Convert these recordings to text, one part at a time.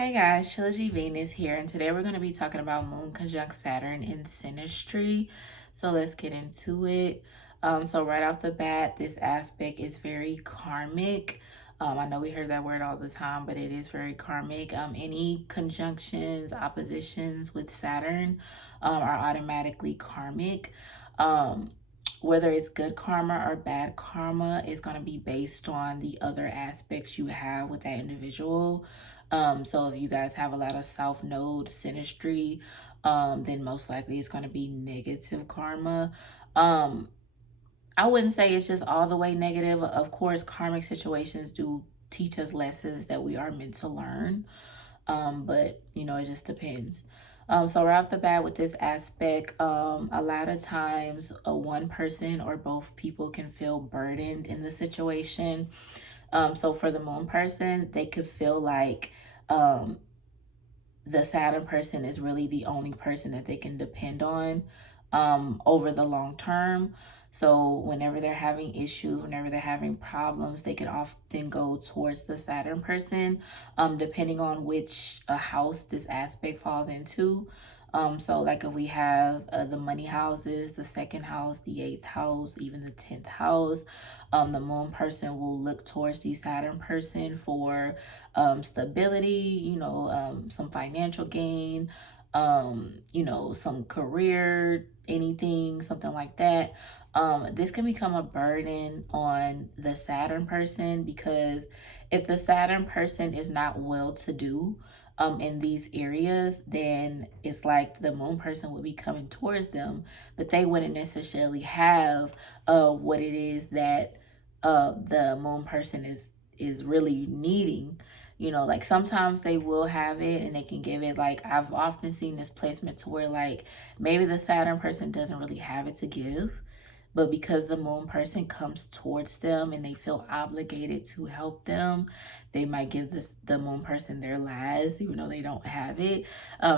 Hey guys, TrilogyVenus here, and today we're going to be talking about Moon conjunct Saturn in Synastry. So let's get into it. So right off the bat, this aspect is very karmic. I know we heard that word all the time, but it is very karmic. Any conjunctions, oppositions with Saturn are automatically karmic. Um, whether it's good karma or bad karma is going to be based on the other aspects you have with that individual. So if you guys have a lot of South Node synastry, then most likely it's going to be negative karma. Um, I wouldn't say it's just all the way negative. Of course, karmic situations do teach us lessons that we are meant to learn. But you know, it just depends. So right off the bat with this aspect, a lot of times one person or both people can feel burdened in the situation. So for the moon person, they could feel like um, the Saturn person is really the only person that they can depend on over the long term. So whenever they're having issues, whenever they're having problems, they can often go towards the Saturn person, depending on which house this aspect falls into. So like if we have the money houses, the second house, the eighth house, even the 10th house, the moon person will look towards the Saturn person for stability, some financial gain, some career, anything, something like that. This can become a burden on the Saturn person because if the Saturn person is not well to do, in these areas, then it's like the moon person would be coming towards them, but they wouldn't necessarily have what it is that the moon person is really needing. Like sometimes they will have it and they can give it. Like I've often seen this placement to where like maybe the Saturn person doesn't really have it to give, but because the moon person comes towards them and they feel obligated to help them, they might give the moon person their last, even though they don't have it.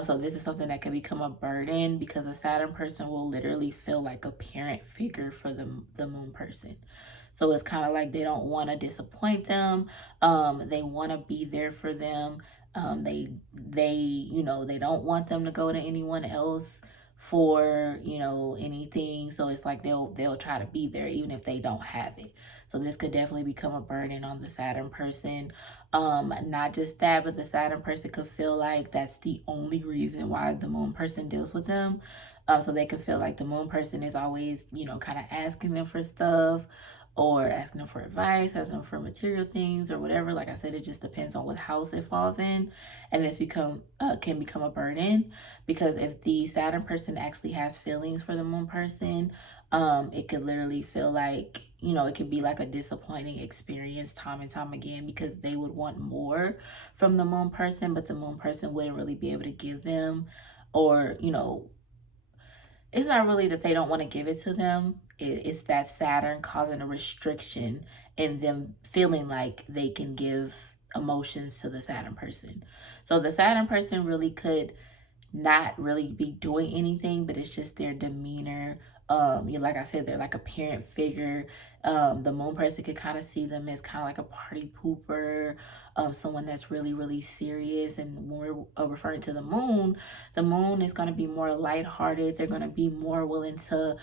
So this is something that can become a burden because a Saturn person will literally feel like a parent figure for the moon person. So it's kind of like they don't want to disappoint them. They want to be there for them. They don't want them to go to anyone else for anything. So it's like they'll try to be there even if they don't have it. So this could definitely become a burden on the Saturn person. Not just that, but the Saturn person could feel like that's the only reason why the moon person deals with them. So they could feel like the moon person is always kind of asking them for stuff or asking them for advice, asking them for material things or whatever. Like I said, it just depends on what house it falls in, and it's can become a burden because if the Saturn person actually has feelings for the moon person, it could literally feel like it could be like a disappointing experience time and time again because they would want more from the moon person, but the moon person wouldn't really be able to give them, or it's not really that they don't want to give it to them. It's that Saturn causing a restriction in them feeling like they can give emotions to the Saturn person. So the Saturn person really could not really be doing anything, but it's just their demeanor. Like I said, they're like a parent figure. The moon person could kind of see them as kind of like a party pooper, someone that's really, really serious. And when we're referring to the moon is going to be more lighthearted. They're going to be more willing to,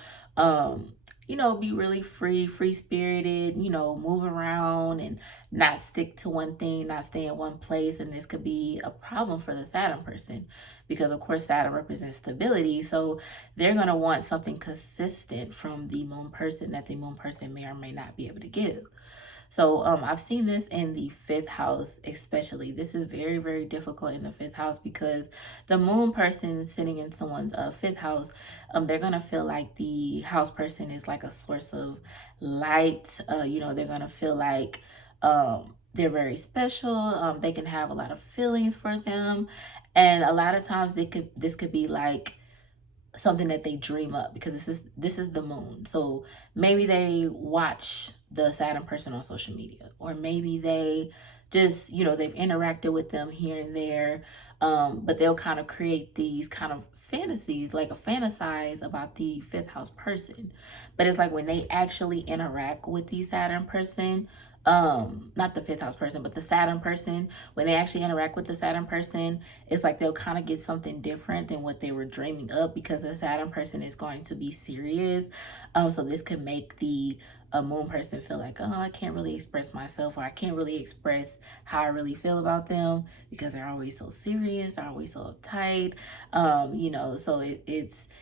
be really free spirited, move around and not stick to one thing, not stay in one place. And this could be a problem for the Saturn person because of course Saturn represents stability. So they're going to want something consistent from the moon person that the moon person may or may not be able to give. So I've seen this in the fifth house, especially. This is very, very difficult in the fifth house because the moon person sitting in someone's fifth house, they're going to feel like the house person is like a source of light. They're going to feel like they're very special. They can have a lot of feelings for them. And a lot of times this could be like something that they dream up because this is the moon. So maybe they watch the Saturn person on social media, or maybe they just they've interacted with them here and there, but they'll kind of create these kind of fantasies, like a fantasize about the fifth house person. But it's like when they actually interact with the Saturn person, not the fifth house person, but the Saturn person, when they actually interact with the Saturn person, it's like they'll kind of get something different than what they were dreaming of, because the Saturn person is going to be serious. So this could make the moon person feel like, oh, I can't really express myself, or I can't really express how I really feel about them, because they're always so serious, they're always so uptight. So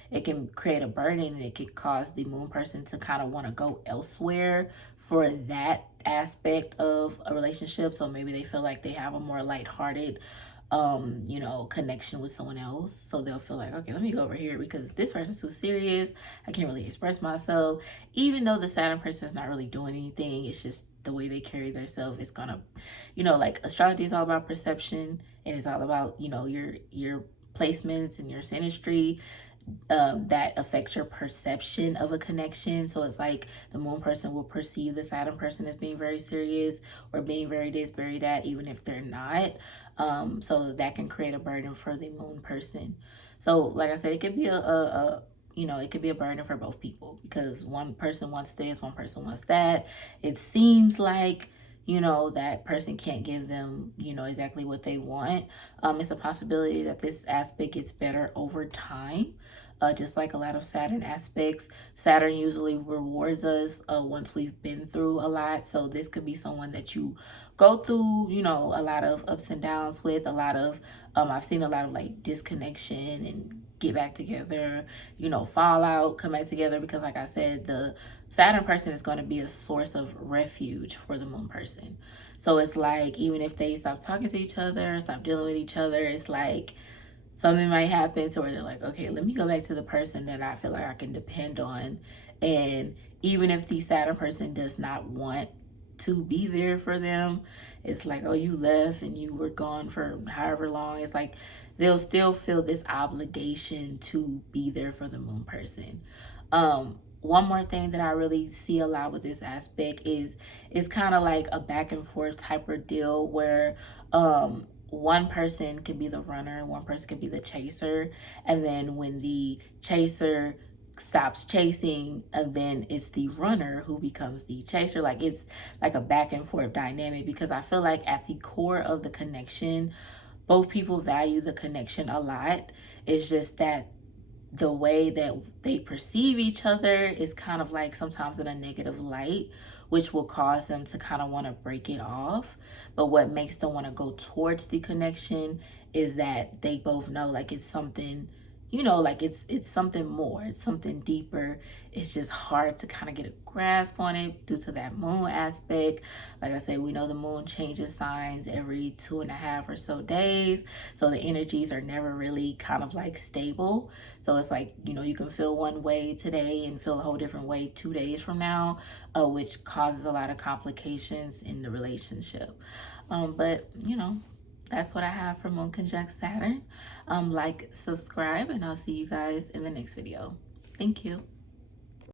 it can create a burden, and it can cause the moon person to kind of want to go elsewhere for that aspect of a relationship. So maybe they feel like they have a more lighthearted connection with someone else. So they'll feel like, okay, let me go over here because this person's too serious. I can't really express myself. Even though the Saturn person is not really doing anything, it's just the way they carry themselves is gonna, like astrology is all about perception, and it's all about, your placements and your synastry, that affects your perception of a connection. So it's like the moon person will perceive the Saturn person as being very serious, or being very this, very that, even if they're not. So that can create a burden for the moon person. So like I said, it could be it could be a burden for both people, because one person wants this, one person wants that. It seems like, that person can't give them, exactly what they want. It's a possibility that this aspect gets better over time. Just like a lot of Saturn aspects, Saturn usually rewards us once we've been through a lot. So this could be someone that you go through, a lot of ups and downs with, a lot of, I've seen a lot of like disconnection and get back together, fallout, come back together, because like I said, the Saturn person is going to be a source of refuge for the moon person. So it's like, even if they stop talking to each other, stop dealing with each other, it's like something might happen to where they're like, okay, let me go back to the person that I feel like I can depend on. And even if the Saturn person does not want to be there for them, it's like, oh, you left and you were gone for however long. It's like they'll still feel this obligation to be there for the moon person. One more thing that I really see a lot with this aspect is it's kind of like a back and forth type of deal, where one person could be the runner, one person could be the chaser, and then when the chaser stops chasing, and then it's the runner who becomes the chaser. Like it's like a back and forth dynamic, because I feel like at the core of the connection, both people value the connection a lot. It's just that the way that they perceive each other is kind of like sometimes in a negative light, which will cause them to kind of want to break it off. But what makes them want to go towards the connection is that they both know like it's something, like it's something more, it's something deeper. It's just hard to kind of get a grasp on it due to that moon aspect. Like I said, we know the moon changes signs every 2.5 or so days, so the energies are never really kind of like stable. So it's like, you can feel one way today and feel a whole different way 2 days from now, which causes a lot of complications in the relationship. But that's what I have for Moon conjunct Saturn. Like, subscribe, and I'll see you guys in the next video. Thank you.